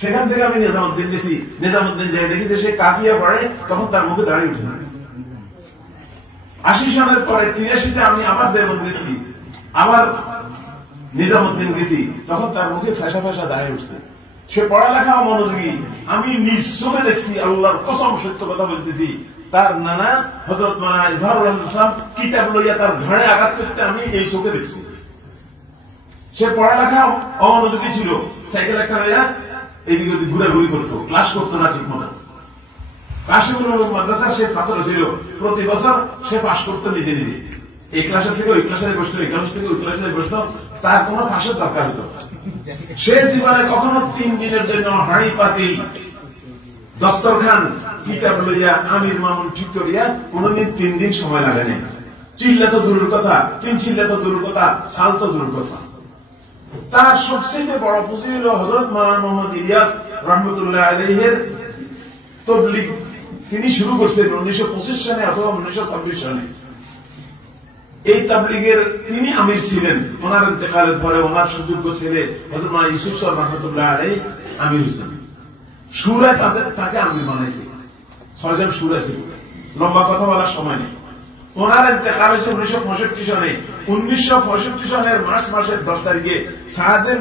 সেখান থেকে আমি নিজামুদ্দিন গেছি। নিজামুদ্দিন যাই দেখি যে সে কাফিয়া পড়ে, তখন তার মুখে দাঁড়িয়ে উঠে। 80 সনের পরে 83-তে আমি আবার দেওবন্দ গেছি, আবার নিজামুদ্দিন গেছি, তখন তার মুখে ফেসা ফেসা দাঁড়িয়ে উঠছে। সে পড়ালেখা মনোযোগী। আমি নিজ চোখে দেখছি, আল্লাহর কসম সত্য কথা বলতেছি, তার নানা হযরত মাওলানা ইজহারুল ইসলাম কিতাব লইয়া তার ঘাড়ে আঘাত করতে আমি এই চোখে দেখছি। সে পড়ালেখা অমনোযোগী ছিল, সাইকেল একটা লইয়া এইদিকে ঘুরাঘুরি করতো, ক্লাস করতো না ঠিক মতো। কাশিমুল মাদ্রাসার সে ছাত্র ছিল, প্রতি বছর সে পাশ করতো নিজে নিজে। এই ক্লাসের থেকে ওই ক্লাসে বসতো, এই ক্লাস থেকে ওই ক্লাসে বসতো, তার কোন পাশের দরকার হতো। সে জীবনে কখনো 3 দিনের জন্য হাঁড়ি পাতিল দস্তরখান কিতাব লইয়া আমির মামুন ঠিক করিয়া কোনদিন 3 দিন সময় লাগে না। চিল্লা তো দূরের কথা, 3 চিল্লা তো দূরের কথা, সাল তো দূরের কথা। তার সবচেয়ে বড় পুঁজি হল হযরত মাওলানা মুহাম্মদ ইলিয়াস রাহমাতুল্লাহ আলাইহির তাবলীগ। তিনি শুরু করছেন 1925 সালে অথবা 1926 সালে। এই তাবলীগের তিনি আমির ছিলেন। ওনার ইন্তেকালের পরে ওনার সুযোগ্য ছেলে হযরত মাওলানা ইউসুফ সাহেব রাহমাতুল্লাহ আলাইহি আমির হয়েছেন। শুরায় তাকে আমির বানাইছে। 6 জন শুরা ছিল। লম্বা কথা বলার সময় নেই। ওনার ইন্তেকাল হয়েছে 1965 সনে। 1965 সনের মার্চ মাসের 10 তারিখে সাহাদের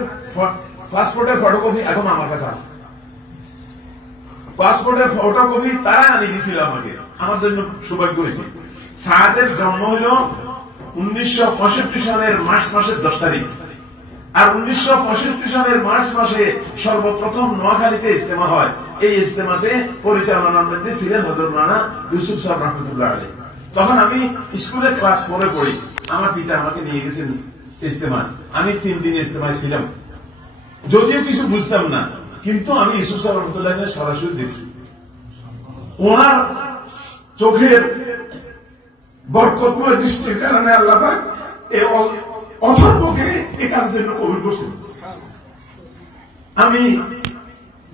পাসপোর্টের ফটোকপি এখন আমার কাছে আছে। পাসপোর্টের ফটোকপি তারা আনি দিয়েছিল আমাকে, আমার জন্য সৌভাগ্য হয়েছে। সাহাদের জন্ম হল 1965 সনের মার্চ মাসের 10 তারিখ। আর 1965 সনের মার্চ মাসে সর্বপ্রথম নোয়াখালীতে ইজতেমা হয়। এই ইজতেমাতে পরিচালনানন্দে ছিলেন হযরত মাওলানা ইউসুফ সাহেব রাহমাতুল্লাহ আলাইহি। তখন আমি স্কুলে ক্লাস 4-এ পড়ি। আমার পিতা আমাকে নিয়ে গেছেন ইজতেমায়। আমি 3 দিন ইজতেমায় ছিলাম, যদিও কিছু বুঝতাম না, কিন্তু আমি ইউসুফ সাহেব রাহমাতুল্লাহ আলাইহি সরাসরি দেখছি। ওনার চোখের বরকতময় দৃষ্টির কারণে আল্লাহ পাক এই অথর্বকে এই কাজের জন্য কবুল করছেন। আমি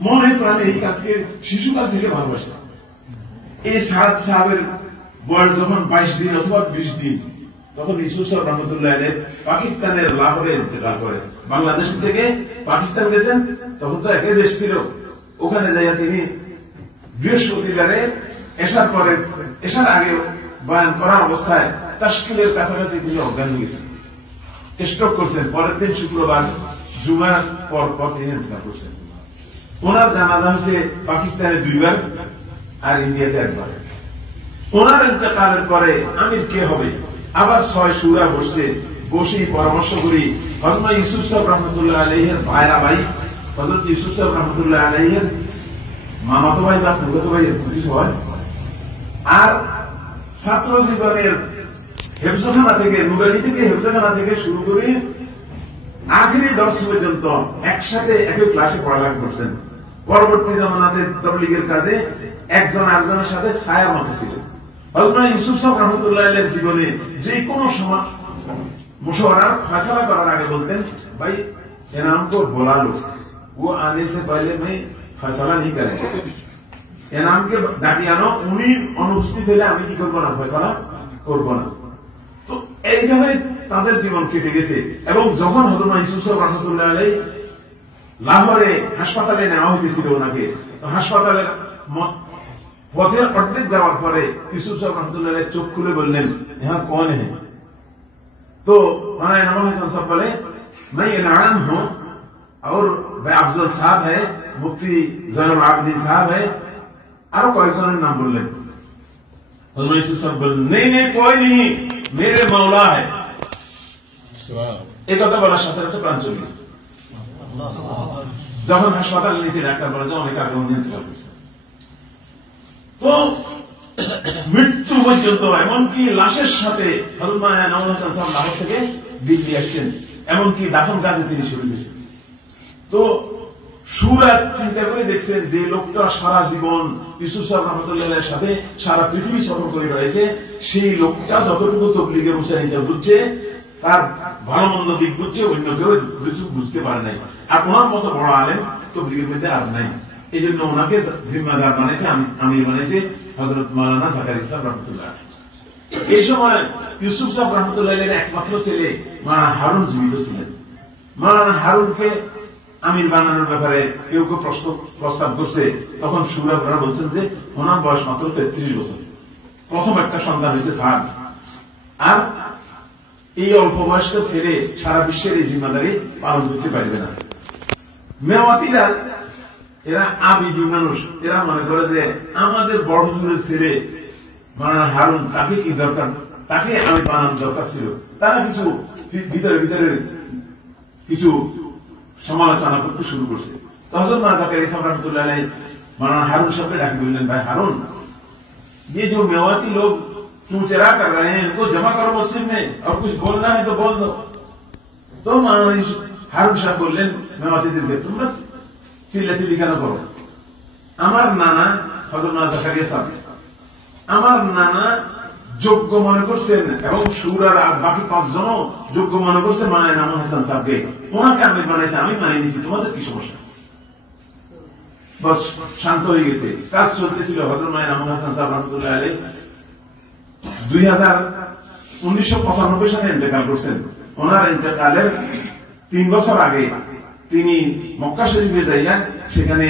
মনে প্রাণে এই কাজকে শিশুকাল থেকে ভালোবাসতাম। এই সাদ সাহেবের বয়স যখন 22 দিন অথবা 20 দিন, তখন ইউসুফ সাহেব রাহমাতুল্লাহ আলাইহি পাকিস্তানের লাহোরে ইন্তেকাল করে। বাংলাদেশ থেকে পাকিস্তান গেছেন, তখন তো একই দেশ ছিল। ওখানে যাইয়া তিনি বৃহস্পতিবারে এশার আগে বয়ান করার অবস্থায় তাশকিলের কাছাকাছি তিনি অজ্ঞান হয়ে গেছেন, স্ট্রোক করছেন। পরের দিন শুক্রবার জুমার পর তিনি ইন্তেকাল করছেন। ওনার জানাজা হয়েছে পাকিস্তানে 2 বার আর ইন্ডিয়াতে 1 বার। ওনার ইন্তেকালের পরে আমির কে হবে, আবার 6 শুরা বসে পরামর্শ করি। হযরত ইউসুফ সাহেব রাহমাতুল্লাহ আলাইহির ভাইরা ভাই, হযরত ইউসুফ সাহেব রাহমাতুল্লাহ আলাইহির মামাতো ভাই বা ফুফাতো ভাই কিছু হয়। আর ছাত্র জীবনের হেফজখানা থেকে, নুরানি থেকে হেফজখানা থেকে শুরু করে আখেরি দর্শ পর্যন্ত একসাথে একই ক্লাসে পড়ালেখা করছেন। পরবর্তী জামানাতে তাবলীগের কাজে একজন আরেকজনের সাথে ছায়ার মতো ছিল। হযরত ইউসুফ সাহেব রাহমাতুল্লাহ আলাইহির জীবনে যে কোনো সময় মুশাওয়ারার ফয়সালা করার আগে বলতেন, ভাই এনাম को बुला लो, वो आने से पहले मैं फैसला नहीं करेंगे। এনাম কে ডাকি আনো, উনি অনুপস্থিত হলে আমি কি করবো না, ফয়সালা করবো না। তো এইভাবে তাদের জীবন কেটে গেছে। এবং যখন হযরত ইউসুফ সাহেব রাহমাতুল্লাহ আলাইহি লাহোরে হাসপাতালে নেওয়া হয়েছিল ওনাকে, তো হাসপাতালের পথের অর্ধেক যাওয়ার পরে ইউসুফ সাহেব রাহমাতুল্লাহ আলাইহি চোখ খুলে বললেন, হ্যাঁ कौन है? तो माना इनाम हसन साहब बोले, मैं इनाम हूं और भाई अफजल साहब है, मुफ्ती जैनुल आबिदीन साहब है, और कोई नाम बोल लें। हज़रत यूसुफ साहब बोले, नहीं कोई नहीं, मेरे मौला है। एक কথা বলার সাথে সাথে প্রাণ চলে গেছে। যখন হাসপাতালে নিয়েছে ডাক্তার বলে যে অনেক আগে উনি ইন্তেকাল করেছেন। তো মৃত্যু পর্যন্ত, এমনকি লাশের সাথে হযরত মাওলানা নাওয়াল হাসান সাহেব লাহোর থেকে দিল্লি আসছেন, এমনকি দাফন কাজে তিনি শুরু করেছেন। তো সুরাত চিন্তা করে দেখছেন যে লোকটা সারা জীবন ইউসুফ সাহেব রাহমাতুল্লাহ আলাইহির সাথে সারা পৃথিবী সফর করে রয়েছে, সেই লোকটা যতটুকু তাবলীগের মুসাইল হিসাবে বুঝছে, তার ভালো মন্দ দিক বুঝছে, অন্য কেউ কিছু বুঝতে পারে নাই। আর ওনার মতো বড় আলেম তাবলীগের মধ্যে আর নাই। এই জন্য ওনাকে জিম্মাদার বানাইছে, আমির বানাইছে হযরত মাওলানা জাকারিয়া সাহেব রাহমাতুল্লাহ আলাইহি। এই সময় ইউসুফ সাহেব রাহমাতুল্লাহ আলাইহির একমাত্র ছেলে মাওলানা হারুন জীবিত ছিলেন। মাওলানা হারুনকে আমির বানানোর ব্যাপারে কেউ কেউ প্রস্তাব করছে, তখন সুরাবরা বলছেন যে ওনার বয়স মাত্র 33 বছর, প্রথম একটা সন্তান হয়েছে সাদ, আর এই অল্প বয়স্ক ছেলে সারা বিশ্বের এই জিম্মাদারি পালন করতে পারবে না। মেওয়াতিরা এরা আবিদি মানুষ, এরা মনে করে যে আমাদের বড় দূরের ছেলে মাওলানা হারুন, তাকে কি দরকার, তাকে আমি বানানোর দরকার ছিল। তারা কিছু ভিতরে ভিতরে কিছু সমালোচনা করতে শুরু করছে। হযরত মির্জা জাকারিয়া সাহেব রহমাতুল্লাহ আলাইহি মাওলানা হারুন সাহেবকে ডাকে বললেন, ভাই हारून, ये जो मेवाती लोग क्यों चेहरा कर रहे हैं, इनको जमा करो मुस्लिम में, और कुछ बोलना है तो बोल दो। तो माननीय हारून साहब बोलলেন মেওয়াতিদেরকে, তোমরা চিল্লাচিল্লি কেন করো? আমার নানা হযরত মির্জা জাকারিয়া সাহেব, আমার নানা যোগ্য মনে করছেন এবং সুরার বাকি 5 জনও যোগ্য মনে করছে মাওলানা ইনামুল হাসান সাহেবকে, ওনাকে আমি বানাইছি, আমি মানিয়ে নিছি, তোমাদের কি সমস্যা? বস শান্ত হয়ে গেছে, কাজ চলতেছিল। হযরত মাওলানা ইনামুল হাসান সাহেব রহমাতুল্লাহ আলাইহি 1995 সালে ইন্তেকাল করছেন। ওনার ইন্তেকালের 3 বছর আগে তিনি মক্কা শরীফে যাইয়া, সেখানে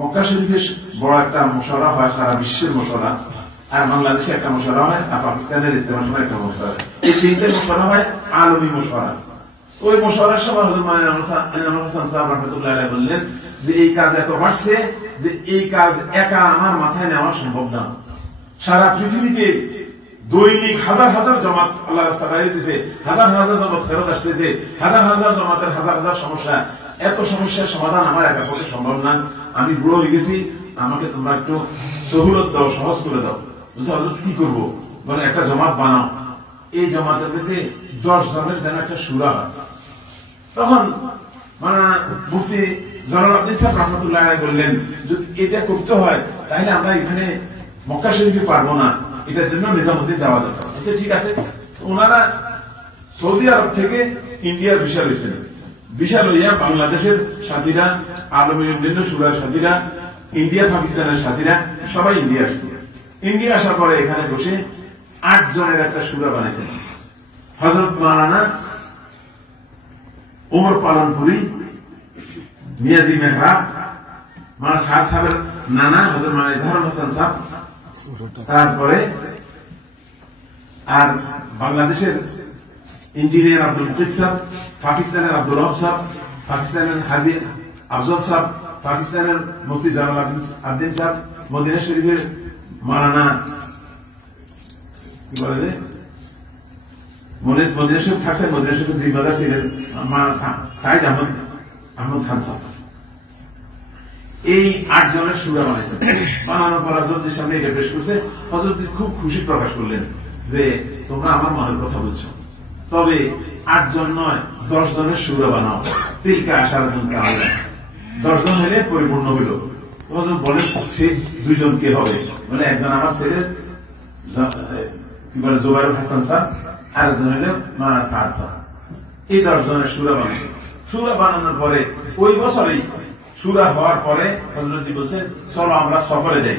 মক্কা শরীফে বড় একটা মুশাওয়ারা হয়, সারা বিশ্বের মুশাওয়ারা, আর বাংলাদেশে একটা মুশাওয়ারা হয়, আর পাকিস্তানের ইসলামের সময় একটা মুশাওয়ারা, এই 3টে মুশাওয়ারা হয় আলমী মুশাওয়ারা। ওই মুশাওয়ারার সময় হযরত মাওলানা ইনামুল হাসান সাহেব রহমাতুল্লাহ আলাইহি বললেন যে এই কাজ এত বাড়ছে যে এই কাজ একা আমার মাথায় নেওয়া সম্ভব না। সারা পৃথিবীতে দৈনিক হাজার হাজার জমাত আল্লাহ রাস্তায় বাইরেছে, হাজার হাজার জমাত ফেরত আসতেছে, হাজার হাজার জমাতের হাজার হাজার সমস্যা, এত সমস্যার সমাধান আমার একা পক্ষে সম্ভব না। আমি বুড়ো হয়ে গেছি, আমাকে তোমরা একটু সহুলত দাও, সহজ করে দাও। বুঝছো হযরত কি করবো? বলে একটা জমাত বানাও, এই জমাতের মধ্যে 10 জনের যেন একটা সূরা হয়। তখন মাওলানা মুফতি জনাব আব্দুল সাহেব রহমাতুল্লাহ আলাইহি বললেন, যদি এটা করতে হয় তাহলে আমরা এখানে মক্কা শরীফে পারবো না, এটার জন্য নিজামুদ্দিন যাওয়া দরকার। আচ্ছা ঠিক আছে। ওনারা সৌদি আরব থেকে ইন্ডিয়ার ভিসা লইছেন, ভিসা লইয়া বাংলাদেশের সাথীরা, আলমী উন্নয়ন সুরার সাথীরা, ইন্ডিয়া পাকিস্তানের সাথীরা সবাই ইন্ডিয়া আসছে। ইন্ডিয়া আসার পরে এখানে বসে 8 জনের একটা সুরা বানাইছেন। হযরত মাওলানা ওমর পালনপুরি, নিয়াজি মেহরাব, মাওলানা সাদ সাহেবের নানা হযরত মাওলানা ইজহারুল হাসান সাহেব, তারপরে আর বাংলাদেশের ইঞ্জিনিয়ার আব্দুল মুকিত সাহেব, পাকিস্তানের আব্দুল রব সাহেব, পাকিস্তানের হাজি আফজল সাহেব, পাকিস্তানের মুফতি জালাল আব্দিন সাহেব, মদিনা শরীফের মাওলানা কি বলে মদিনা শরীফ থাকতেন, মদিনা শরীফের জিম্মাদার ছিলেন মাওলানা সাইদ আহমদ খান সাহেব। এই 8 জনের সূরা বানাইছেন। বানানোর পর হযরতের সামনে এটা পেশ করছে। হযরত খুব খুশি প্রকাশ করলেন যে তোমরা আমার মনের কথা বলছো, তবে 8 জন নয় 10 জনের সূরা বানাও, তিলকা আশার জন কামলা, 10 জন হলে পরিপূর্ণ হইল। হযরত বলেন সে 2 জন কে হবে? মানে একজন আমার ছেলে কি বলে জুবাইরুল হাসান স্যার, আর একজন হলে মাওলানা সাদ স্যার। এই 10 জনের সূরা বানাইছে। সূরা বানানোর পরে ওই বছরই সূরা হওয়ার পরে হযরতজি বলছেন চলো আমরা সফরে যাই।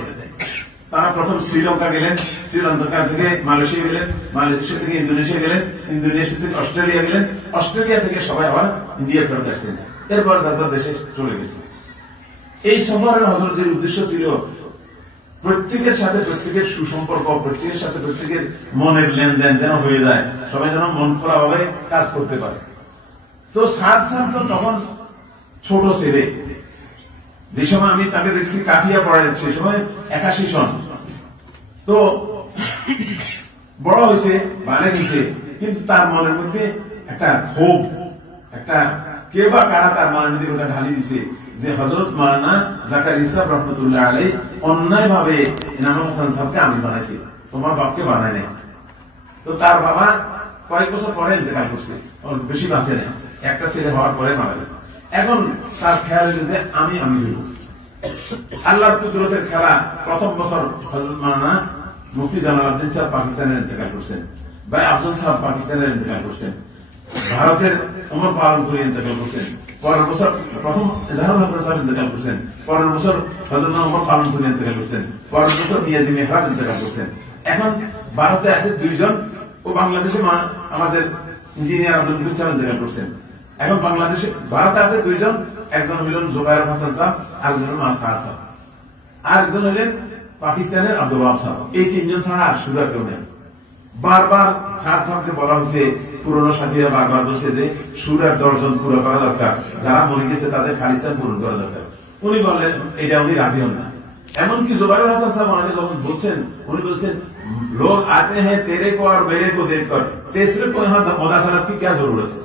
তারা প্রথম শ্রীলঙ্কা গেলেন, শ্রীলঙ্কা থেকে মালয়েশিয়া গেলেন, মালয়েশিয়া থেকে ইন্দোনেশিয়া গেলেন, ইন্দোনেশিয়া থেকে অস্ট্রেলিয়া গেলেন, অস্ট্রেলিয়া থেকে সবাই আবার ইন্ডিয়া ফেরত আসছেন। এরপর যার দেশে চলে গেছে। এই সফরের হযরতের উদ্দেশ্য ছিল প্রত্যেকের সাথে প্রত্যেকের সুসম্পর্ক, প্রত্যেকের সাথে প্রত্যেকের মনের লেনদেন যেন হয়ে যায়, সবাই যেন মন খোলা ভাবে কাজ করতে পারে। তো সাদ সাহেব তো তখন ছোট ছেলে, যে সময় আমি তাকে দেখছি কাফিয়া পড়াই, সে সময় 81 সন। তো বড় হয়েছে, বালেগ হয়েছে, কিন্তু তার মনের মধ্যে একটা ক্ষোভ, একটা কে বা কারা তার মনের মধ্যে ওটা ঢালি দিছে যে হযরত মাওলানা জাকারিয়া সাহেব রহমাতুল্লাহ আলাইহি অন্যায় ভাবে ইনামুল হাসান সাহেবকে আমি বানাইছি, তোমার বাপকে বানাই নাই। তো তার বাবা কয়েক বছর পরে ইন্তেকাল করছে, বেশি বাঁচে না, একটা ছেলে হওয়ার পরে মারা গেছে। এখন তার খেয়াল যে আমি হইব। আল্লাহর কুদরতের খেলা। প্রথম বছর হযরত মাওলানা মুফতি জালাল আব্দিন সাহেব পাকিস্তানের ইন্তেকাল করছেন, ভাই আফজল সাহেব পাকিস্তানের ইন্তেকাল করছেন, ভারতের ওমর পালনপুরি ইন্তেকাল করছেন, পরের বছর প্রথম ইজহারুল হাসান সাহেব ইন্তেকাল করছেন, পরের বছর হযরত ওমর পালনপুরি ইন্তেকাল করছেন, পরের বছর নিয়াজি মেহরাব ইন্তেকাল করছেন। এখন ভারতে আছে 2 জন, ও বাংলাদেশে আমাদের ইঞ্জিনিয়ার আব্দুল মুকিত সাহেব ইন্তেকাল করছেন। এখন বাংলাদেশে ভারতে আছে দুইজন, একজন হলেন জুবায়ের হাসান সাহেব, আরেকজন হলেন সাহাদ সাহেব, আরেকজন হলেন পাকিস্তানের আব্দুল ওয়াহাব সাহেব। এই তিনজন ছাড়া আর সুরা কেউ নেই। বারবার সাহাদ সাহেবকে বলা হয়েছে, পুরনো সাথীরা বারবার বলছে যে সুরার দর্জন পুরো করা দরকার, যারা মরে গেছে তাদের খালিস্তান পূরণ করা দরকার। উনি বললেন এটা উনি রাজি হন না। এমনকি জুবায়ের হাসান সাহেব ওনাকে যখন বলছেন, উনি বলছেন লোক আতে হ্যাঁ তেরে কো আর মেরে কো দেখ কর, তেসরে কো यहाँ मुदाखलत की क्या जरूरत है,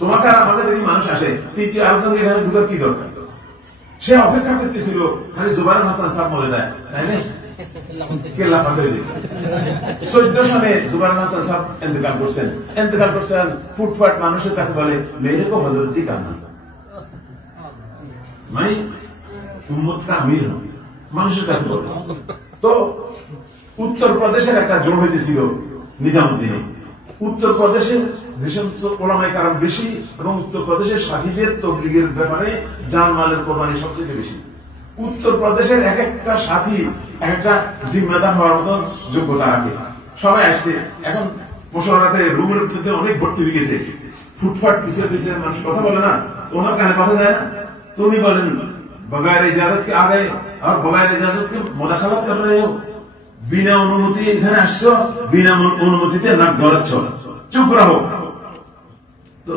তোমাকে আর আমাকে যদি মানুষ আসে তৃতীয় আলোচনা এখানে ঢুকার কি দরকার। সে অপেক্ষা করতেছিল খালি জুবায়ের হাসান সাহেব মরে যায়, তাই না? কেল্লা ফাতে 14 সালে জুবায়ের হাসান সাহেব ইন্তেকাল করছেন। ফুটফাট মানুষের কাছে বলে মেরে কো হযরতি কানা, মানে উম্মত কা আমির হন, মানুষের কাছে বলে। তো উত্তরপ্রদেশের একটা জোর হইতেছিল নিজামুদ্দিনে। উত্তরপ্রদেশের যে সমস্ত ওলামায়ে কেরাম বেশি এবং উত্তরপ্রদেশের সাথীদের তবলিগের ব্যাপারে জানমালের কোরবানি সবচেয়ে বেশি। উত্তরপ্রদেশের এক একটা সাথী এক একটা জিম্মেদার হওয়ার মতো যোগ্যতা রাখে। সবাই আসছে, এখন মুসলমানদের রুমের মধ্যে অনেক ভর্তি হয়ে গেছে, ফুটফাট পিছিয়ে পিছিয়ে মানুষ কথা বলে না, ওনার কানে কথা যায় না। তো উনি বলেন বগায়ের ইজাজত কে আগে আর বগায়ের ইজাজত কে মুদাখালাত কর রহে হো, বিনা অনুমতি এখানে আসছো, বিনা অনুমতিতে নাক গলাচ্ছ, চুপ রাখো। তো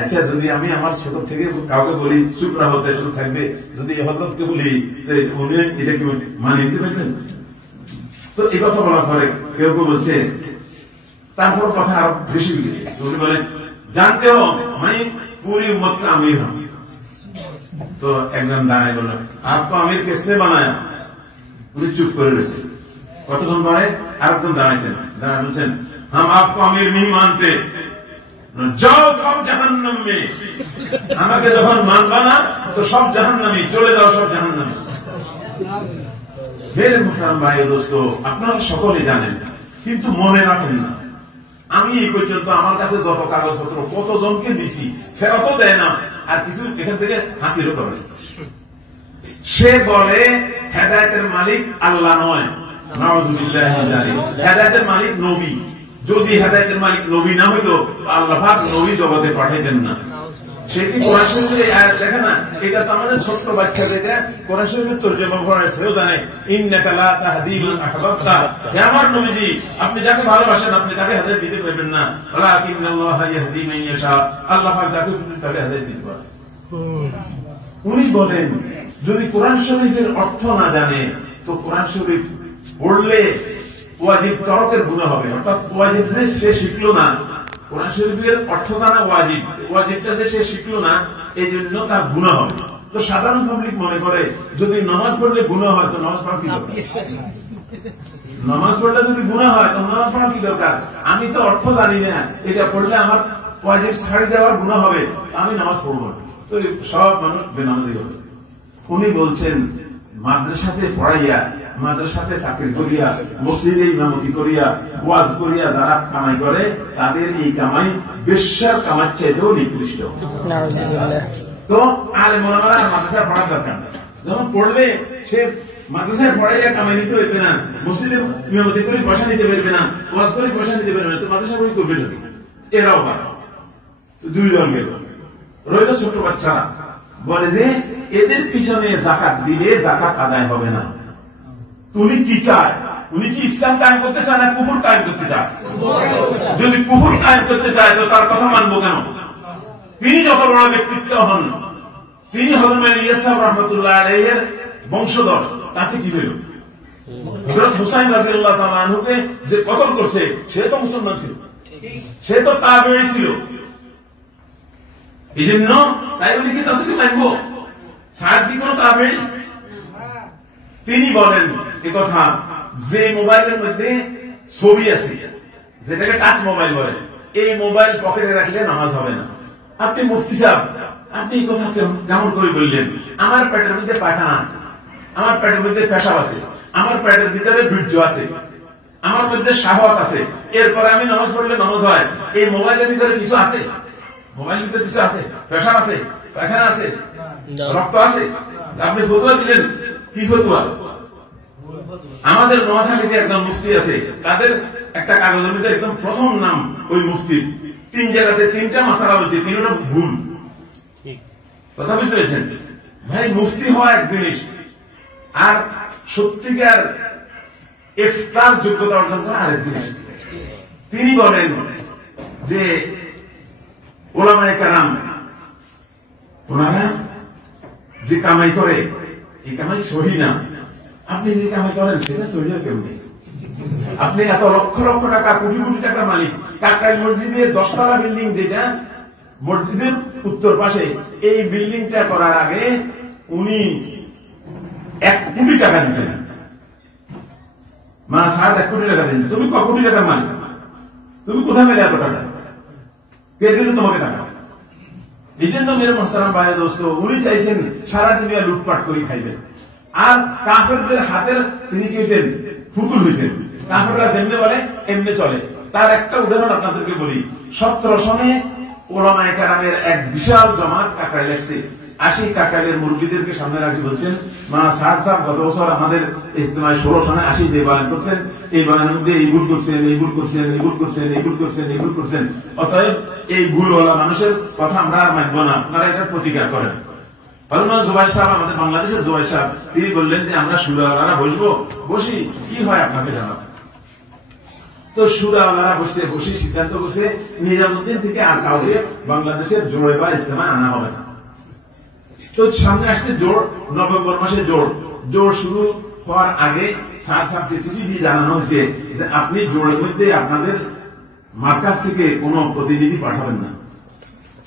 আচ্ছা, যদি আমি আমার ছোট থেকে কাউকে বলি চুপ রাখো, তাই শুধু থাকবে, যদি হযরতকে বলি উনি এটা কি মানিয়ে নিতে পারবেন? তো এই কথা বলার পরে কেউ কেউ বলছে, তারপর কথা আরো বেশি গেছে। উনি বলেন জানতে হো আমি পুরি উম্মত কা আমির হুম। তো একজন দাঁড়ায় বলল আপনি আমির কিসনে বানায়া? উনি চুপ করে রয়েছে। কতক্ষণ পরে আরেকজন দাঁড়াইছেন, দাঁড়ায় বলছেন হাম আপকো আমির नहीं मानते, যাও সব জাহান্নাম মে, আমাকে যখন মানবা না তো সব জাহান্নামী, চলে যাও সব জাহান্নামী। মেরে মুহতারাম ভাই দোস্ত, আপনারা সকলে জানেন, কিন্তু মনে রাখেন না। আমি এই পর্যন্ত আমার কাছে যত কাগজপত্র কতজনকে দিছি, ফেরতও দেয় না, আর কিছু এখান থেকে হাসিরও করে। সে বলে হেদায়েতের মালিক আল্লাহ নয়, নাউযুবিল্লাহি মিন যালিক। হেদায়েতের মালিক নবী। যদি হেদায়েতের মালিক নবী না হইতো আল্লাহ পাক নবী জগতে পাঠাইতেন না। সে কি কোরআন শরীফের আয়াত দেখে না? এটা তো আমাদের ছোট্ট বাচ্চা যেটা কোরআন শরীফের তরজমা করার সেও জানে, ইন্নাকা লা তাহদি মান আহবাবতা, হে আমার নবীজি আপনি যাকে ভালোবাসেন আপনি তাকে হেদায়েত দিতে পারবেন না, ওয়ালাকিন্নাল্লাহা ইয়াহদি মান ইয়াশা, আল্লাহ পাক যাকে খুশি তাকে হেদায়েত দিতে পারেন। উনি বলেন যদি কোরআন শরীফের অর্থ না জানে তো কোরআন শরীফ পড়লে ওয়াজিব তরকের গুনাহ হবে, অর্থাৎ ওয়াজিব যে সে শিখলো না, কোরআন শরীফের অর্থ জানা ওয়াজিব, ওয়াজিবটা যে সে শিখলো না এই জন্য তার গুনাহ হবে। তো সাধারণ পাবলিক মনে করে যদি নামাজ পড়লে গুনাহ হয় তো নামাজ পড়া কি দরকার? নামাজ পড়লে যদি গুনাহ হয় তো নামাজ পড়া কি দরকার? আমি তো অর্থ জানি না, এটা পড়লে আমার ওয়াজিব ছাড়ি দেওয়ার গুনাহ হবে, আমি নামাজ পড়বো না। তো সব মানুষ বেনামাজি হবে। উনি বলছেন মাদ্রাসাতে পড়াইয়া, মাদ্রাসাতে চাকরি করিয়া, মসজিদে ইমামতি করিয়া, ওয়াজ করিয়া যারা কামাই করে তাদের এই কামাই বেশ্যার কামাই চাইতেও নিকৃষ্ট। তো আলেম ওলামারা মাদ্রাসায় পড়ার দরকার নেই, যখন পড়লে সে মাদ্রাসায় পড়াইয়া কামাই নিতে পারবে না, মসজিদে ইমামতি করে পয়সা নিতে পারবে না, ওয়াজ করে পয়সা নিতে পারবে না, তো মাদ্রাসা পড়ি করবে না। এরাও পারে। দুই দল গেল, রইল ছোট বাচ্চারা। বলে যে এদের পিছনে যাকাত দিলে যাকাত আদায় হবে না। উনি কি চায়? উনি কি ইসলাম কায়েম করতে চায় না কুফর কায়েম করতে চায়? যদি কুফর কায়েম করতে চায় তো তার কথা মানবো কেন? তিনি যত বড় ব্যক্তিত্ব হন, তিনি হযরত ইয়াসাব রাহমাতুল্লাহ আলাইহির বংশধর, তাতে কি হলো? হযরত হুসাইন রাদিয়াল্লাহু তাআলা আনহুকে যে কতল করছে সে তো মুসলমান ছিল, সে তো তাবেঈ ছিল। এই জন্য তাই উনি কি তাদেরকে মানবো? সাদ কি কোনো তাবেঈ? তিনি বলেন এই কথা যে মোবাইলের মধ্যে ছবি আছে, যেটাকে টাচ মোবাইল বলে, এই মোবাইল পকেটে রাখলে নামাজ হবে না। আপনি মুফতি সাহেব, আপনি এই কথা কেমন করে বললেন? আমার পেটের মধ্যে পায়খানা আছে, আমার পেটের মধ্যে পেশাব আছে, আমার পেটের ভিতরে বীর্য আছে, আমার মধ্যে শাহওয়াত আছে, এরপরে আমি নামাজ পড়লে নামাজ হয়। এই মোবাইলের ভিতরে কিছু আছে? মোবাইলের ভিতরে কিছু আছে? পেশাব আছে, পায়খানা আছে, রক্ত আছে? আপনি ফতোয়া দিলেন, কি ফতোয়া? আমাদের নোয়াখালীতে একজন মুফতি আছে, তাদের একটা কাগজের মধ্যে একদম প্রথম নাম ওই মুফতি, তিন জায়গাতে তিনটা মাসালা হচ্ছে, তিনটা ভুল। কথা বুঝতে পেরেছেন ভাই? মুফতি হওয়া এক জিনিস, আর সত্যিকার ইফতার যোগ্যতা অর্জন করা আরেক জিনিস। তিনি বলেন যে ওলামায়ে কেরাম ওনারা যে কামাই করে এই কামাই সহি না। আপনি যে কামাই করেন সেটা সহি কেউ নেই। আপনি এত লক্ষ লক্ষ টাকা, কোটি কোটি টাকা মালিক, কাকরাইল মসজিদের 10 তলা বিল্ডিং, যেটা মসজিদের উত্তর পাশে, এই বিল্ডিংটা করার আগে উনি 1 কোটি টাকা দিচ্ছেন। মা সাত 1 কোটি টাকা দিন, তুমি ক কোটি টাকা মালিক? তুমি কোথায় পেলে এত টাকা? কে দিল তোমাকে টাকা? এই জন্য মেরে মোহতারাম ভাই দোস্ত, উনি চাইছেন সারা দুনিয়া লুটপাট করে খাইবেন। আর কাফেরদের হাতের তিনি কি হয়েছেন? পুতুল হয়েছেন। কাফেররা যেমনি বলে এমনি চলে। তার একটা উদাহরণ আপনাদেরকে বলি। 17 সনে ওলামায়ে কেরামের এক বিশাল জমাত কাকরাইল আসছে। 80 কাকরাইলের মুরব্বীদেরকে সামনে রাখি বলছেন, মা সাদ সাহেব গত বছর আমাদের ইজতেমায় 16 সনে 80 যে বয়ান করছেন, এই বয়ানের মধ্যে এই ভুল করছেন, এই ভুল করছেন, এই ভুল করছেন, এই ভুল করছেন, এই ভুল করছেন। অতএব এই ভুলওয়ালা মানুষের কথা আমরা আর মানব না, আপনারা এটা প্রতিকার করেন। জুবাইর সাহেব, আমাদের বাংলাদেশের জুবাইর সাহেব, তিনি বললেন যে আমরা সুরাওয়ালারা বসবো, বসি, কি হয় আপনাকে জানাবো। তো সুরাওয়ালারা বসি সিদ্ধান্ত করছে নিজামুদ্দিন থেকে আর কাউকে বাংলাদেশের জোড়ে বা ইজতেমা আনা হবে না। তো সামনে আসছে জোড়, নভেম্বর মাসে জোড় শুরু হওয়ার আগে সাত সাতকে চিঠি দিয়ে জানানো হয়েছে যে আপনি জোড়ের মধ্যে আপনাদের মার্কাজ থেকে কোন প্রতিনিধি পাঠাবেন না।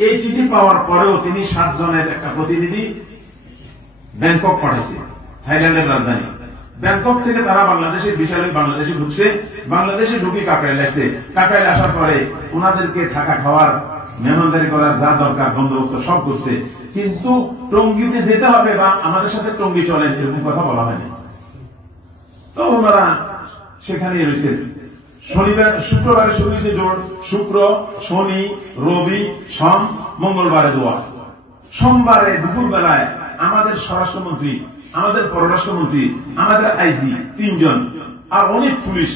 এই চিঠি পাওয়ার পরেও তিনি 7 জনের একটা প্রতিনিধি ব্যাংকক পাঠাইছে, থাইল্যান্ডের রাজধানী। ব্যাংকক থেকে তারা বাংলাদেশে বিশাল বাংলাদেশে ঢুকছে, বাংলাদেশে ঢুকে কাকরাইল আসছে। কাকরাইল আসার পরে ওনাদেরকে থাকা খাওয়ার, মেহমানদারি করার যা দরকার বন্দোবস্ত সব করছে, কিন্তু টঙ্গীতে যেতে হবে বা আমাদের সাথে টঙ্গী চলেন এরকম কথা বলা হয়নি। তো ওনারা সেখানে রয়েছে। শুক্রবারে শুরু হয়েছে জোর, শুক্র, শনি, রবি, সোম, মঙ্গলবারে দোয়া। সোমবারে দুপুর বেলায় আমাদের স্বরাষ্ট্রমন্ত্রী, আমাদের পররাষ্ট্রমন্ত্রী, আমাদের আইজি 3 জন আর অনেক পুলিশ,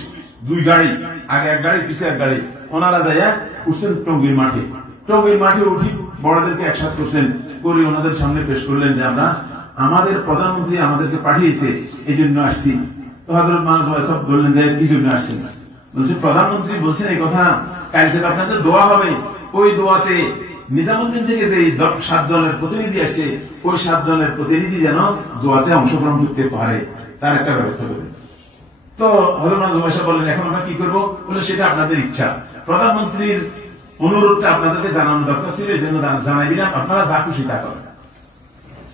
2 গাড়ি, আগে 1 গাড়ি পিছিয়ে 1 গাড়ি, ওনারা যাইয়া উঠছেন টঙ্গীর মাঠে। টঙ্গীর মাঠে উঠি বড়দেরকে একসাথে করছেন, করে ওনাদের সামনে পেশ করলেন যে আমরা, আমাদের প্রধানমন্ত্রী আমাদেরকে পাঠিয়েছে, এই জন্য আসছি। তো হযরত মানসুর সাহেব বললেন যে কি জন্য আসছেন? বলছে প্রধানমন্ত্রী বলছেন এই কথা, কালকে তো আপনাদের দোয়া হবে, ওই দোয়াতে নিজামুদ্দিন থেকে যে 7 জনের প্রতিনিধি আসছে, ওই 7 জনের প্রতিনিধি যেন দোয়াতে অংশগ্রহণ করতে পারে, তার একটা ব্যবস্থা করবেন। তো হযরত মানসুর সাহেব বললেন এখন আমরা কি করবো? বলে সেটা আপনাদের ইচ্ছা, প্রধানমন্ত্রীর অনুরোধটা আপনাদেরকে জানানো দরকার ছিল, এই জন্য জানাই দিলাম, আপনারা যা খুশি তা করেন।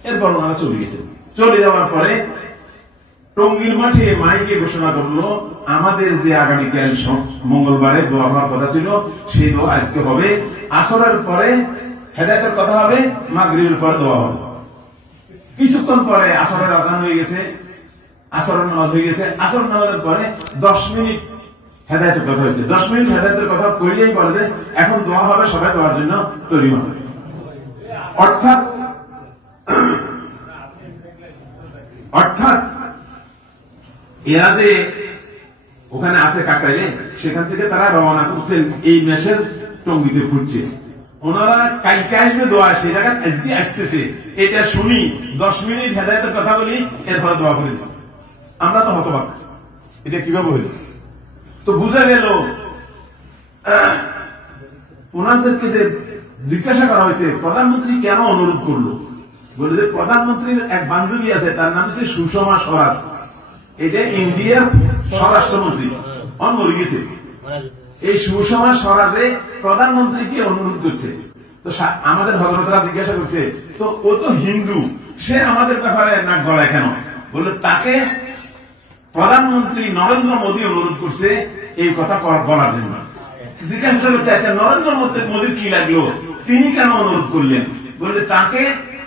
এরপর ওনারা চলে গেছেন। চলে যাওয়ার পরে টঙ্গীর মাঠে মাইকে ঘোষণা করলো আমাদের যে আগামীকাল মঙ্গলবারে দোয়া হওয়ার কথা ছিল, সেই দোয়া আজকে হবে। আসরের পরে হেদায়েতের কথা হবে, মাগরিবের পরে দোয়া হবে। কিছুক্ষণ পরে আসরের আযান হয়ে গেছে, আসরের নামাজ হয়ে গেছে। আসরের নামাজের পরে 10 মিনিট হেদায়েতের কথা হয়েছে। 10 মিনিট হেদায়েতের কথা কইলেই বলে যে এখন দোয়া হবে, সবাই দোয়ার জন্য তৈরি হবে। অর্থাৎ এরা যে ওখানে আছে কাকরাইলে, সেখান থেকে তারা রওনা করছেন এই মেসেজ টঙ্গীতে ফুটছে। ওনারা কালকে আসবে দোয়া, সেই জায়গায় আজকে আসতেছে, এটা শুনি 10 মিনিট হেদায়েতের কথা বলি, এরপরে দোয়া করেছি। আমরা তো হতবাক, এটা কিভাবে হইল? তো বুঝা গেল ওনাদেরকে যে জিজ্ঞাসা করা হয়েছে প্রধানমন্ত্রী কেন অনুরোধ করলো, বলে যে প্রধানমন্ত্রীর এক বান্ধবী আছে, তার নাম হচ্ছে সুষমা স্বরাজ, এটা ইন্ডিয়ার স্বরাষ্ট্রমন্ত্রী, মরে গেছে। এই সুষমা স্বরাজে প্রধানমন্ত্রীকে অনুরোধ করছে। তো আমাদের হযরতরা জিজ্ঞাসা করছে, তো ও তো হিন্দু, সে আমাদের ব্যাপারে নাক গলায় কেন? বললো তাকে প্রধানমন্ত্রী নরেন্দ্র মোদী অনুরোধ করছে এই কথা বলার জন্য। জিজ্ঞাসা করছে আচ্ছা নরেন্দ্র মোদীর কি লাগলো, তিনি কেন অনুরোধ করলেন? বললে তাকে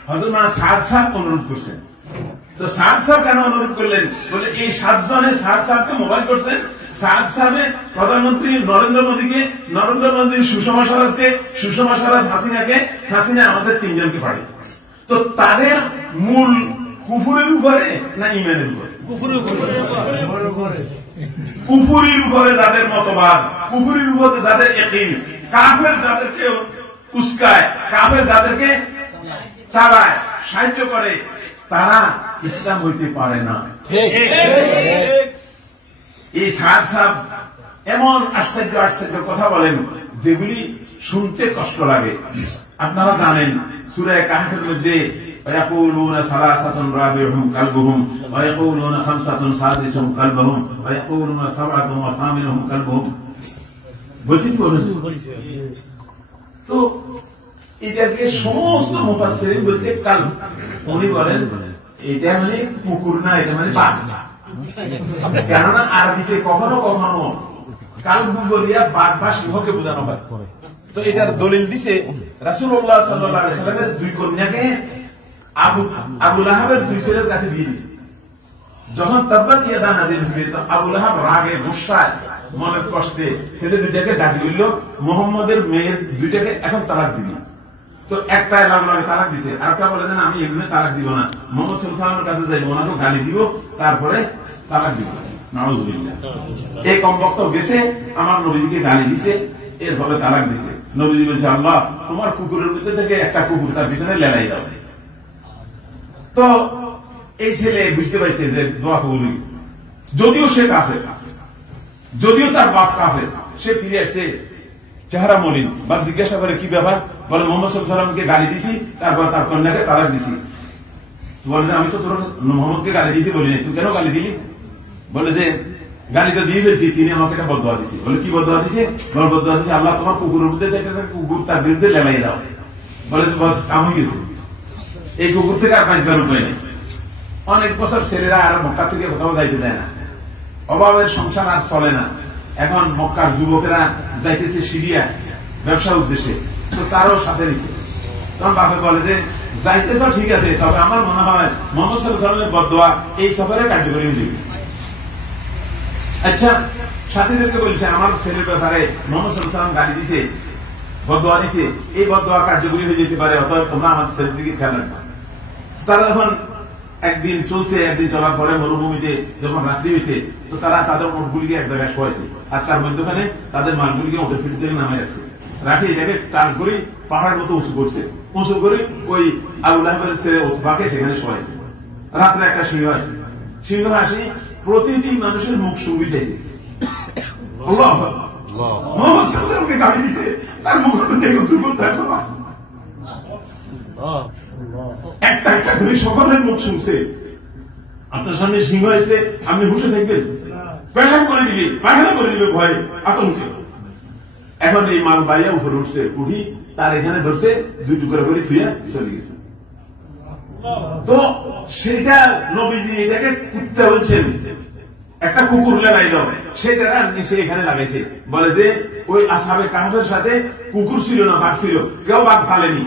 হযরত সাদ সাহেব অনুরোধ করছেন। তো সাদ সাহেব কেন অনুরোধ করলেন? বলে এই 7 জনে সাদ সাহেবকে মোবাইল করছেন, সাদ সাহেবে প্রধানমন্ত্রী নরেন্দ্র মোদীকে, নরেন্দ্র মোদী সুষমা স্বরাজকে, সুষমা স্বরাজ হাসিনাকে, হাসিনা আমাদের 3 জনকে পাঠিয়েছে। তো তাদের মূল কুফুরের উপরে না ইমানের উপরে? কুফুরির উপরে যাদের মতবাদ, কুফুরির উপরে যাদের ইয়াকিন, কাফের যাদেরকে উস্কায়, কাফের যাদেরকে চালায়, সাহায্য করে, তারা ইসলাম হইতে পারে না। এই সাদ সাহেব এমন আশ্চর্য আশ্চর্য কথা বলেন যেগুলি শুনতে কষ্ট লাগে। আপনারা জানেন সূরা কাহফের মধ্যে ওয়ায়াকুলুনা সালাসাতুন রাবিউহুম কালবুহুম ওয়ায়াকুলুনা খামসাতুন সাদিসুহুম কালবুহুম ওয়ায়াকুলুনা সাবআতুন ওয়া সামিনুহুম কালবুহুম বলছেন কি বলেন? তো এটাকে সমস্ত মুফাসসিরিন বলছে কাল। উনি বলেন এটা মানে কুকুর না, এটা মানে বাঘ। কেননা আরবিতে কখনো কখনো কালব বলিয়া বাঘ বা সিংহকে বোঝানো হয়। তো এটার দলিল দিছে রাসূলুল্লাহ সাল্লাল্লাহু আলাইহি সাল্লামের দুই কন্যাকে আবু লাহাবের দুই ছেলের কাছে বিয়ে দিছে। যখন তাব্বাত ইয়াদা নাযিল হয়েছে, তো আবু লাহাব রাগে গুসায় মনের কষ্টে ছেলে দুইটাকে ডাকি দিল, মুহাম্মদের মেয়ের দুইটাকে এখন তালাক দিবি। তো একটা লাগে তালাক দিছে, আর একটা বলে দেন আমি এগুলো তালাক দিব না, মুহাম্মদ সাল্লাল্লাহু আলাইহি ওয়াসাল্লামের কাছে যাই, ওনাকে গালি দিব, তারপরে তালাক দিব। নাউযুবিল্লাহ। এই কমবক্ত গেছে আমার নবীজিকে গালি দিছে, এর ফলে তালাক দিছে। নবীজি বলছে আল্লাহ তোমার কুকুরের মধ্যে থেকে একটা কুকুর তার পিছনে লেলাই দাও। তো এই ছেলে বুঝতে পারছে যে দোয়া কবুল হয়ে গেছে। যদিও সে কাফের, যদিও তার বাপ কাফের, সে ফিরে আসছে চেহারা মলিন। বাপ জিজ্ঞাসা করে কি ব্যাপার? বলে মুহাম্মদ সাল্লাল্লাহু আলাইহি ওয়াসাল্লামকে গালি দিছি, তারপর তার কন্যাকে তালাক দিছি। বলে যে আমি তো তোর মুহাম্মদকে গালি দিতে বলি নাই, তুই কেন গালি দিলি? বলে যে গালি তো দিয়ে ফেলছি, তিনি আমাকে একটা বদদোয়া দিছে। বলে কি বদদোয়া দিছে? বলে বদদোয়া দিছে আল্লাহ তোমার কুকুরের মধ্যে থেকে কুকুর তার বিরুদ্ধে লেলাই দাও। বলে বাস কাম হয়ে গেছে, এই কুকুর থেকে আর বাঁচবার উপায় নেই। অনেক বছর ছেলেরা আর মক্কা থেকে কোথাও যাইতে দেয় না, অভাবের সংসার আর চলে না। এখন মক্কার যুবকেরা যাইতেছে সিরিয়া ব্যবসার উদ্দেশ্যে, তো তারও সাথে নিছে। তখন বাপে বলে যে যাইতেছ ঠিক আছে, তবে আমার মনে হয় মুহাম্মদ সাল্লাল্লাহু আলাইহি ওয়াসাল্লামের বদদোয়া এই সফরে কার্যকরী হয়ে যাবে। আচ্ছা, সাথীদেরকে বলছে আমার ছেলের ব্যাপারে মুহাম্মদ সাল্লাল্লাহু আলাইহি ওয়াসাল্লাম গালি দিছে, বদদোয়া দিছে, এই বদদোয়া কার্যকরী হয়ে যেতে পারে, অতএব তোমরা আমার ছেলের দিকে খেয়াল রাখবে। তারা এখন একদিন চলছে, একদিন চলার পরে মরুভূমিতে যখন রাত্রি হয়েছে, তো তারা তাদের উটগুলিকে এক জায়গায় শোয়াইছে, আর তার মধ্যখানে তাদের মালগুলিকে উঠে ফিরতে নামে রাখছে। রাখি এটাকে টান করে পাহাড়ের মতো উঁচু করছে, উঁচু করে ওই আবু লাহাবের ছেলে উতবাকে সেখানে শোয়াইছে। রাত্রে একটা সিংহ আসছে, সিংহ আসি প্রতিটি মানুষের মুখ শুঙ্গি চাইছে। মুহাম্মদ সাল্লাল্লাহু আলাইহি ওয়াসাল্লামকে গালি দিছে, তার মুখের মধ্যে দুর্গন্ধ এখন আছে। একটা একটা করে সকলের মুখ শুনছে। আপনার সামনে সিংহ আসলে আপনি হুঁশে থাকবেন? পেশাব করে দিবে, পায়খানা করে দিবে ভয়ে, আতঙ্কে। এখন এই মাল বাইয়া উপরে উঠছে, উঠি তার এখানে ধরছে, দুই টুকরা করে থুয়ে চলে গেছে। তো সেটা নবীজি এটাকে কুত্তা বলছেন, একটা কুকুর লেলাই দাও, সেটা সে এখানে লাগাইছে। বলে যে ওই আসহাবে কাহফের সাথে কুকুর ছিল না, বাঘ ছিল, কেউ বাঘ ফালেনি।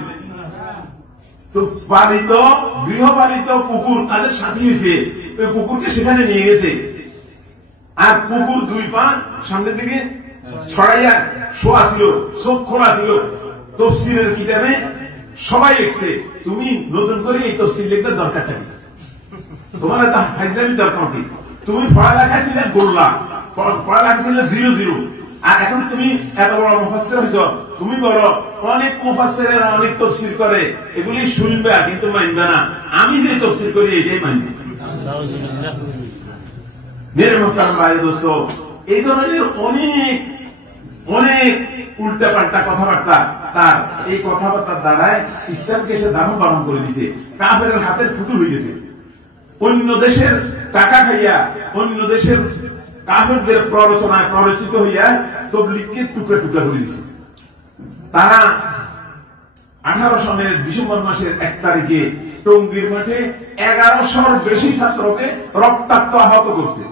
তো পালিত গৃহপালিত কুকুর তাদের সাথী হয়েছে, ওই কুকুরকে সেখানে নিয়ে গেছে। আর কুকুর দুই পা সামনের দিকে ছড়াইয়া শোয়া ছিল, চোখ খোলা ছিল। তফসিরের কিতাবে সবাই লিখছে তুমি নতুন করে এই তফসিল লিখতে দরকার থাকে, তোমার ফাইজলামির দরকার কি? তুমি পড়ালেখা ছিলে গোল্লা, পড়ালেখা ছিল 0-0, আর এখন তুমি এত বড় মুফাসসির হইছ। তুমি বলো অনেক মুফাসসিরেরা অনেক তাফসীর করে, এগুলি শুনবে কিন্তু মানবে না। আমি যে তাফসীর করি এটাই মানবে। মেরে মুহতারাম ভাই দোস্ত, এই ধরনের অনেক অনেক উল্টা পাল্টা কথাবার্তা, তার এই কথাবার্তার দ্বারায় ইসলামকে সে দাম বারণ করে দিছে, কাফেরের হাতের পুতুল হয়ে গেছে। অন্য দেশের টাকা খাইয়া, অন্য দেশের কাফেরদের প্ররোচনায় প্ররোচিত হইয়া তাবলীগকে টুকরা টুকরা করে দিছে। তারা 18 সনের ডিসেম্বর মাসের 1 তারিখে টঙ্গীর মাঠে 1100-র বেশি ছাত্রকে রক্তাক্ত আহত করছে।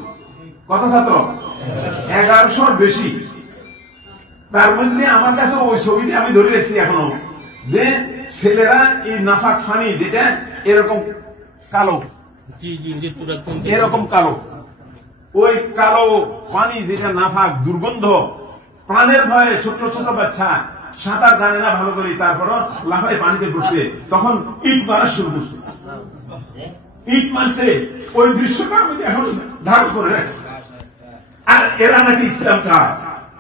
কত ছাত্র? 1100-র বেশি। তার মধ্যে আমার কাছে ওই ছবিটি আমি ধরে রেখেছি এখনো, যে ছেলেরা এই নাফাক ফানি, যেটা এরকম কালো, এরকম কালো, ওই কালো পানি যেটা নাফাক দুর্গন্ধ, প্রাণের ভয়ে ছোট ছোট বাচ্চা সাঁতার জানে না ভালো করে, তারপরও লাফায় পানিতে পড়ছে, তখন ইট মারা শুরু করছে। ইট মারছে, ওই দৃশ্যটা আমি এখন ধারণ করে রাখছি। আর এরা নাকি ইসলাম চায়,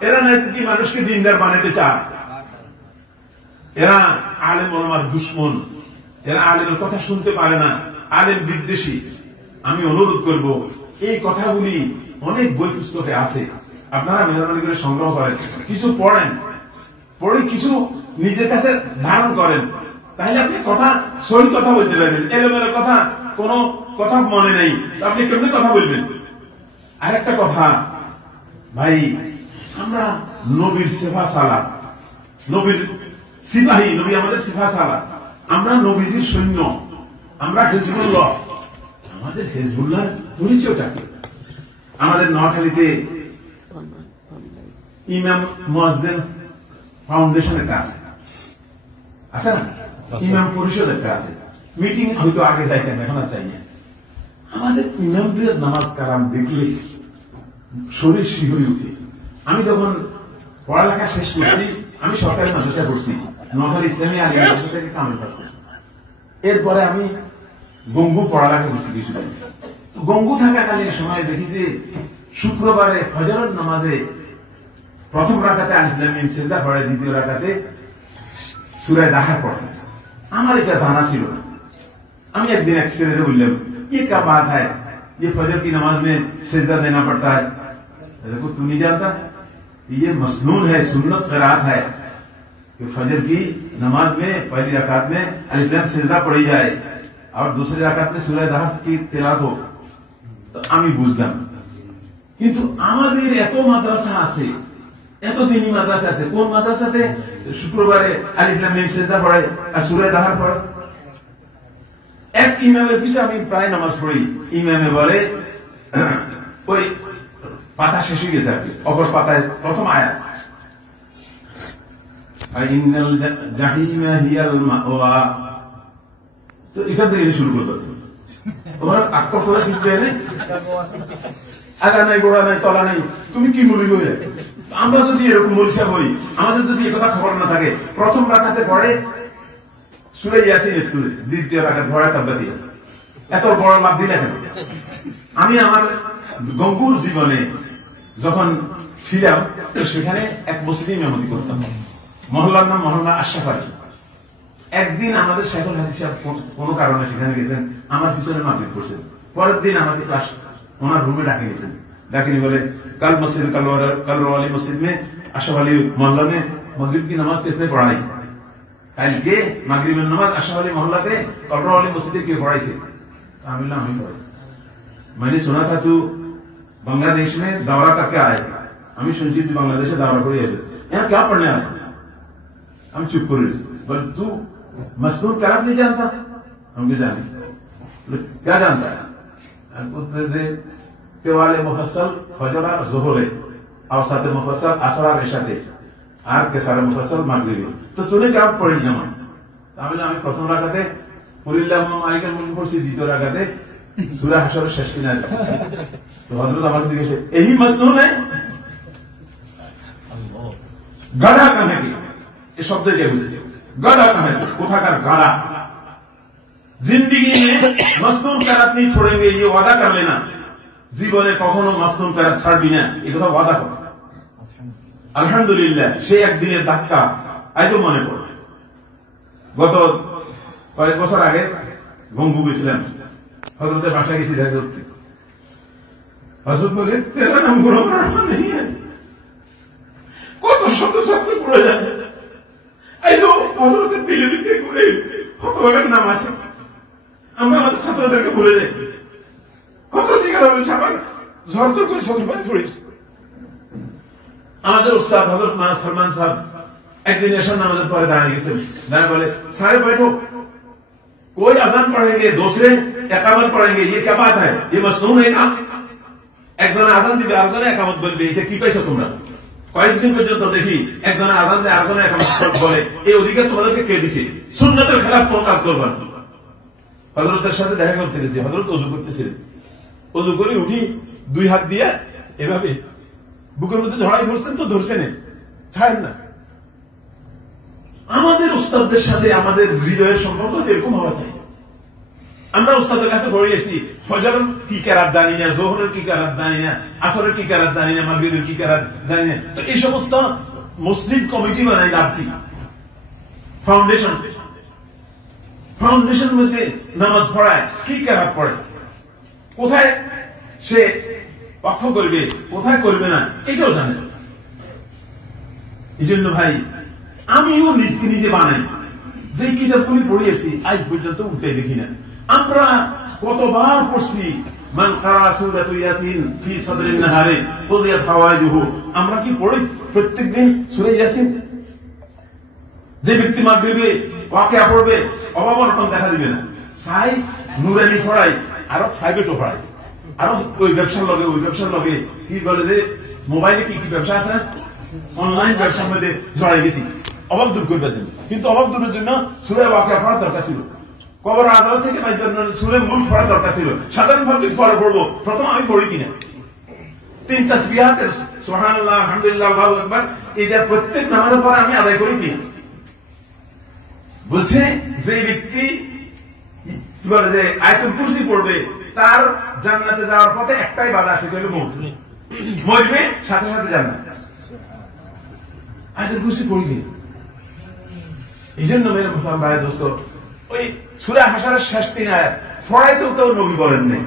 এরা নাকি মানুষকে দিনদার বানাতে চায়, এরা আলেম ওলামার দুশ্মন, এরা আলেমের কথা শুনতে পারে না, আলেম বিদ্বেষী। আমি অনুরোধ করব, এই কথাগুলি অনেক বই পুস্তকে আছে, আপনারা মেহরবানি করে সংগ্রহ করেন, কিছু পড়েন, পড়ে কিছু নিজের কাছে ধারণ করেন, তাহলে আপনি কথা সহি কথা বলতে পারবেন। এলোমেলো কথা, কোন কথা মনে নেই, আপনি কেমনি কথা বলবেন? আরেকটা কথা ভাই, আমরা নবীর সেফা সালা, নবীর সিপাহী, নবী আমাদের সেফা সালা, আমরা নবীজির সৈন্য, আমরা হিজবুল্লাহ। আমাদের হিজবুল্লাহ পরিচয়টা কি? আমাদের নোয়াখালীতে ইমাম মুয়াজ্জিন ফাউন্ডেশন একটা আছে, আছে না? ইমাম পরিষদ একটা আছে, মিটিং হয়তো আগে যাইতেন, এখন আর চাই না। আমাদের ইমামদের নামাজ কালাম দেখলে শরীর শিহরি উঠে। আমি যখন পড়ালেখা শেষ করছি, আমি সরকারি মাদ্রাসা করছি, নোয়াখালী ইসলামী আলিয়া মাদ্রাসা থেকে কামেল করছি। এরপরে আমি গঙ্গু পড়ালেখা করছি কিছুদিন। গঙ্গু থাকাকালীন সময় দেখি যে শুক্রবারে ফজরের নামাজে প্রথম রাকাতে আলিফ লাম মিম সিজদা পড়ে, দ্বিতীয় রাকাতে সূরা দাহার পড়ে। আমার এটা জানা ছিল না। আমি একদিন এক ছেলেকে বললাম, ये क्या बात है, ये फजर की नमाज में सिजदा देना पड़ता है? देखो तू नहीं जानता, ये मसनून है, सुन्नत क़िराअत है कि फजर की नमाज में पहली रकात में अलिफ लाम सिजदा पढ़ी जाए और दूसरी रकात में सूरा दाह की तिलावत हो। तो আমি বুঝলাম, কিন্তু আমাদের এত মাদ্রাসা আছে, এত দিনী মাদ্রাসা আছে, কোন মাদ্রাসাতে শুক্রবারে আলিফ লাম মিম সিজদা পড়ে আর সূরা দাহার পড়ে? এক ইমামের পিছনে আমি প্রায় নামাজ পড়ি, ইমামে বলে ওই পাতা শেষ হয়ে গেছে আর কি, অপর পাতায় প্রথম আয়াত, ইন্নাল জাহিমা হিয়াল মাওয়া। তো এখান থেকে শুরু করতে তোমার আক্রমণ করে কিছু দেয় নেই, আগা নাই, গোড়া নাই, তলা নাই, তুমি কি মনে করে? আমরা যদি এরকম মরিষা হই, আমাদের যদি একথা খবর না থাকে, প্রথম রাকাতে পড়ে সূরা ইয়াসিন, দ্বিতীয় রাকাত পড়ে তাব্বা দিয়ে, এত বড় লাভ দিলে কেন? আমি আমার গঙ্গুর জীবনে যখন ছিলাম, তো সেখানে এক মসজিদে ইমামতি করতাম, মহল্লার নাম মহল্লা আশরাফালী। একদিন আমাদের শাইখুল হাদিস সাহেব কোন কারণে সেখানে গেছেন, আমার পিছনে মাগরিব পড়ছেন। পরের দিন আমাকে ক্লাস ওনার রুমে ডাকে গেছেন, ডাকিনি বলে कल मस्जिद कल वाली मस्जिद में अशरफ अली मोहल्ला में मगरिब की नमाज किसने पढ़ाई? कल के मगरिब की नमाज अशरफ अली मोहल्ला थे, कल वाली मस्जिद क्यों पढ़ाई थी? मैंने सुना था तू बांग्लादेश में दौरा करके आए, हमें सुनती थी बांग्लादेश से दौरा कर यहाँ क्या पढ़ने आया? हम चुप कर रहे, बोले तू मसनून कराब नहीं जानता? हम क्यों जाने? क्या जानता है? वाले मुफस्सल फजर और ज़ोहरे, औसात मुफस्सल असर और इशाते, আর কে সারা মুফাসসাল মাগরিব। তো তুমি কি আপ পড়ি জামা? তাহলে আমি প্রথম রাকাতে কুলিল্লাহ মালিকাল মুলক পড়ছি, দ্বিতীয় রাকাতে সূরা হাশরের শেষ কিনারে। তো হযরত আমার দিকে এসে এই মাসনুন है, গাধা কানে কি এই শব্দকে বুঝে, গাধা কানে কোথাকার গাধা। जिंदगी में मसनून करात नहीं छोड़ेंगे, ये वादा कर लेना, জীবনে কখনো মাসনুন করাত ছাড়বি না, এই কথা ওয়াদা কর। আলহামদুলিল্লাহ, সেই একদিনের ধাক্কা আজও মনে পড়ে। গত কয়েক বছর আগে গঙ্গু গেছিলাম, হযরতের বাসায় গেছি দেখা করতে। হযরত বলে তেরা নাম গ্রহণ করা নেই, কত শত ছাত্র পড়ে যায়। আজও হযরতের দিলে দিতে ঘুরে হতভাগার নাম আছে, আমরা আমাদের ছাত্রদেরকে ভুলে যাই। আমাদের উস্তাদ হযরত মাওলানা সলমান সাহেব একদিন এশার নামাজের পরে দাঁড়িয়ে গেছেন, দাঁড়িয়ে বলে सारे बैठो, कोई अजान पढ़ेंगे, दूसरे इकामत पढ़ेंगे, ये क्या बात है? ये मसनून है काम? একজনে আজান দিবে, আরেকজনে ইকামত বলবে, এটা কি পাইছো তোমরা? কয়েকদিন পর্যন্ত দেখি একজনে আজান দেয়, আরেকজনে ইকামত বলে, এই অধিকার তোমাদেরকে কে দিছে? সুন্নতের খেলাফ কোন কাজ করবা না। হযরতের সাথে দেখা করতে গেছি, হযরত ওযু করতেছিলেন, ওযু করে উঠি দুই হাত দিয়ে এভাবে বুকের মধ্যে ঝড়াই ধরছেন, তো ধরছেন, ছাড়েন না। আমাদের উস্তাদদের সাথে আমাদের হৃদয়ের সম্পর্ক এরকম হওয়া চাই। আমরা উস্তাদের কাছে পড়ে গেছি, ফজরের কি কেরাত জানি না, জোহরের কি কেরাত জানি না, আসরের কি কেরাত জানি না, মাগরিবের কি কেরাত জানি না। তো এই সমস্ত মসজিদ কমিটি বানাই লাভ কি? ফাউন্ডেশন মধ্যে নামাজ পড়ায় কি কেরাত পড়ে, কোথায় সে পক্ষ করবে কোথায় করবে না এটাও জানে। এই জন্য ভাই আমিও নিজকে নিজে বানাই, যে কিতাবগুলি পড়িয়েছি আজ পর্যন্ত উঠে দেখি না। আমরা কতবার পড়ছি মান কারা সূরাতু ইয়াসিন ফি সাদরিন নাহারে কুদিয়াত হাওয়াইজুহু, আমরা কি পড়ি প্রত্যেকদিন সূরা ইয়াসিন? যে ব্যক্তি মাগরিবে ওয়াকিয়া পড়বে অভাব অনটন দেখা দিবে না। সাই নুরানি পড়াই, আরো প্রাইভেটও পড়াই, আরো ওই ব্যবসার লগে কি বলে যে মোবাইলে কি কি ব্যবসা আছে না, অনলাইন ব্যবসার মধ্যে জড়াই গেছি অভাব দূর করবার জন্য। কিন্তু অভাব দূরের জন্য সূরা ওয়াকিয়া পড়ার দরকার ছিল, কবর আদালত থেকে সূরা মুলক পড়ার দরকার ছিল। সাধারণ ভাবে পরে পড়বো, প্রথম আমি পড়ি কিনা 3 তাসবিহাতের সুবহানাল্লাহ আলহামদুলিল্লাহ আল্লাহু আকবার, এটা প্রত্যেক নামাজের পরে আমি আদায় করি কিনা। বলছে যে ব্যক্তি কি বলে যে আয়াতুল কুরসি পড়বে তার জান্নাতে যাওয়ার পথে একটাই বাধা, সেটা হলো মওত। মরবে সাথে সাথে জান্নাত। আয়াতুল কুরসি পড়বে। এই জন্য মেরে মুসলমান ভাই দোস্ত, ওই সূরা হাশরের শেষ 3 আয়াত পড়াইতেও তো নবী বলেন নাই।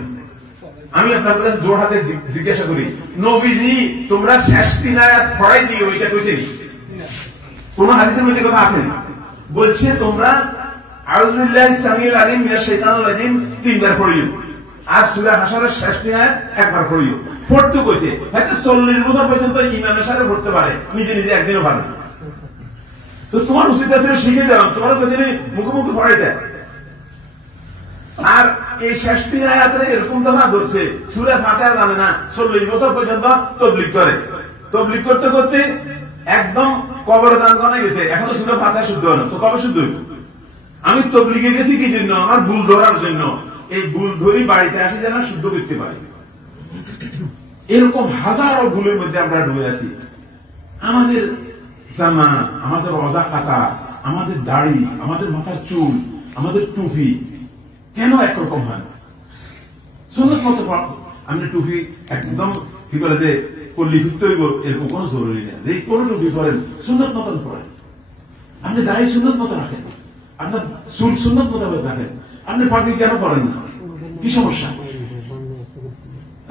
আমি আপনাদের জোর হাতে জিজ্ঞাসা করি, নবীজি তোমরা শেষ 3 আয়াত পড়াই দিও, এটা কইছেন? কোন হাদিসের মধ্যে কথা আছে? বলছে তোমরা আউযু বিল্লাহি সামিউল আলিম মিনাশ শাইতানির রাজিম 3 বার পড়িও, আর সূরা হাশরের শেষ 3 আয়াত একবার পড়িও। পড়তে কইছে, হয়তো 40 বছর পর্যন্ত ইমামের সাথে পড়তে পারে, নিজে নিজে একদিনও পারে। তো তোমার উচিত আছে শিখে দেওয়া, তোমার কাছে মুখোমুখি পড়াইতে। আর এই শেষ 3 আয়াতে এরকম তো না ধরছে সূরা ফাতিহা জানে না, 40 বছর পর্যন্ত তাবলীগ করে। তাবলীগ করতে করতে একদম কবরে দাঙ্গনে গেছে, এখনো সূরা ফাতিহা শুদ্ধ হয় না, তো কবে শুদ্ধ হইব? আমি তাবলীগে গেছি কি জন্য? আমার ভুল ধরার জন্য। এই ভুল ধরি বাড়িতে আসি যেন শুদ্ধ করতে পারি। এরকম হাজারো ভুলের মধ্যে আমরা ডুবে আছি। আমাদের জামা, আমাদের রোজা খাতা, আমাদের দাড়ি, আমাদের মাথার চুল, আমাদের টুপি কেন একরকম হয়? সুন্নত মতো আপনি টুপি একদম কি বলে যে পল্লী ফিরতে হইব এরকম কোন জরুরি না। যে কোন টুপি পরেন সুন্নত মতন পড়েন, আপনি দাড়ি সুন্নত মতো রাখেন, আপনার চুল সুন্নত মতো রাখেন, আপনি পাগড়ি কেন পড়েন না? কি সমস্যা?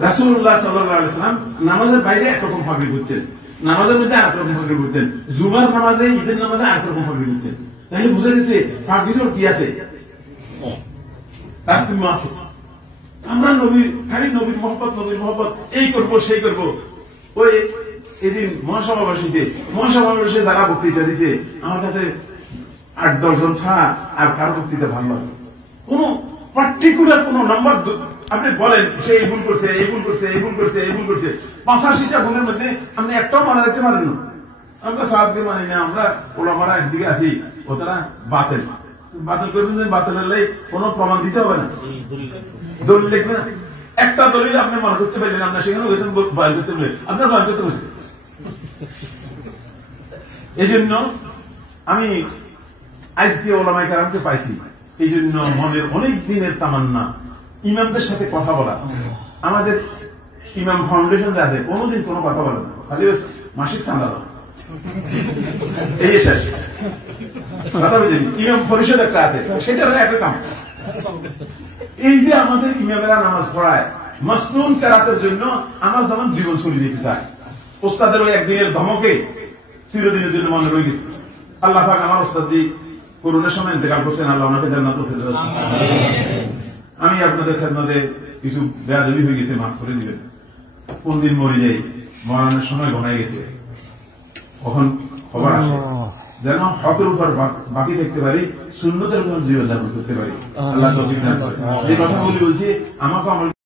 রাসূলুল্লাহ সাল্লাল্লাহু আলাইহি ওয়াসাল্লাম নামাজের বাইরে একরকম পাগড়ি পরতেন, নামাজের মধ্যে আরেকরকম পাগড়ি পরতেন, জুমার নামাজে ঈদের নামাজে আরেকরকম পাগড়ি পরতেন। তাহলে বুঝে গেছে পাগড়ির কি আছে, তার তুমি আছে। আমরা নবীর খালি নবীর মহব্বত এই করবো সেই করবো। ওই এদিন মহাসভা বসেছে, মহাসভা বসে যারা বক্তৃতা দিছে আমার কাছে 8-10 জন ছাড়া আর কারো বক্তৃতা ভালো লাগে। কোন পার্টিকুলার কোন নাম্বার আপনি বলেন সে এই ভুল করছে, এই ভুল করছে, এই ভুল করছে, এই ভুল করছে, 85টা ভুলের মধ্যে আপনি একটাও মানা রাখতে পারেন না। আমরা সাহাবকে মানি না, আমরা ওলামারা একদিকে আছি, ও তারা বাতিল করবেন, বাতিলের লাই কোন প্রমাণ দিতে হবে না, দলিল লিখবে না। একটা দলিল আপনি মনে করতে পারলেন, আপনার সেখানে বয়ান করতে পারলেন, আপনার বয়ান করতে বসে। এই জন্য আমি আজকে ওলামায়ে কেরামকে পাইছি, এই জন্য মনের অনেক দিনের তামান্না ইমামদের সাথে কথা বলা। আমাদের ইমাম ফাউন্ডেশন আছে, কোনোদিন কোনো কথা বলে না, খালি মাসিক চাঁদা এই শেষ কথা বুঝেনি। ইমাম পরিষদ একটা আছে, সেটার একটা কাম। এই যে আমাদের ইমামেরা নামাজ পড়ায় মাসনুন কেরাতের জন্য আমার যেমন জীবন ছড়িয়ে দিতে চায়, ওস্তাদের ওই একদিনের ধমকে চিরদিনের জন্য মনে রয়ে গেছে। আল্লাহ পাক আমার ওস্তাদজি করোনার সময় ইন্তেকাল করছেন, আল্লাহ ওনাকে জান্নাতুল ফেরদাউস। আমি আপনাদের খেদমতে কিছু বেয়াদবি হয়ে গেছে, মাফ করে দিবেন। কোন দিন মরে যাই, মরণের সময় ঘনায় গেছে, কখন খবর আসে যেন হকের উপর বাকি দেখতে পারি, সুন্নতের উপর জীবন যাপন করতে পারি। আল্লাহ তৌফিক দান করেন। যে কথা বলছি আমাকে